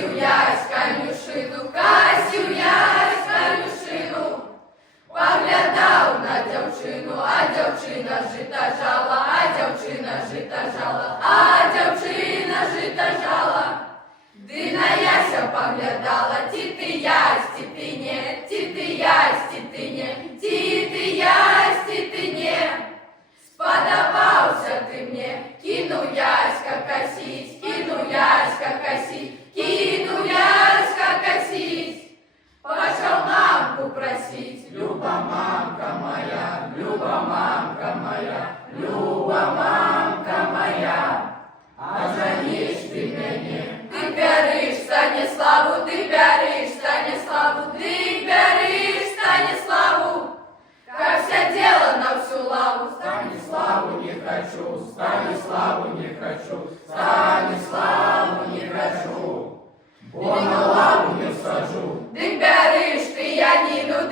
ясь конюшину, поглядав на дівчину, а дівчина жита жала, жита жала. Дина Яся поглядала, ти ясь, ти не, ти ясь, ти не, ти ясь, ти не. Сподобався ти мне, кину яська косить, кину яська косить. Почал мамку просить, Люба мамка моя, Люба мамка моя, ожениш ты меня. Ты бяриш Станиславу, Станиславу, как вся дело на всю лаву. Станиславу не хочу, бо на лаву не сажу. Ты бяриш ты Янину,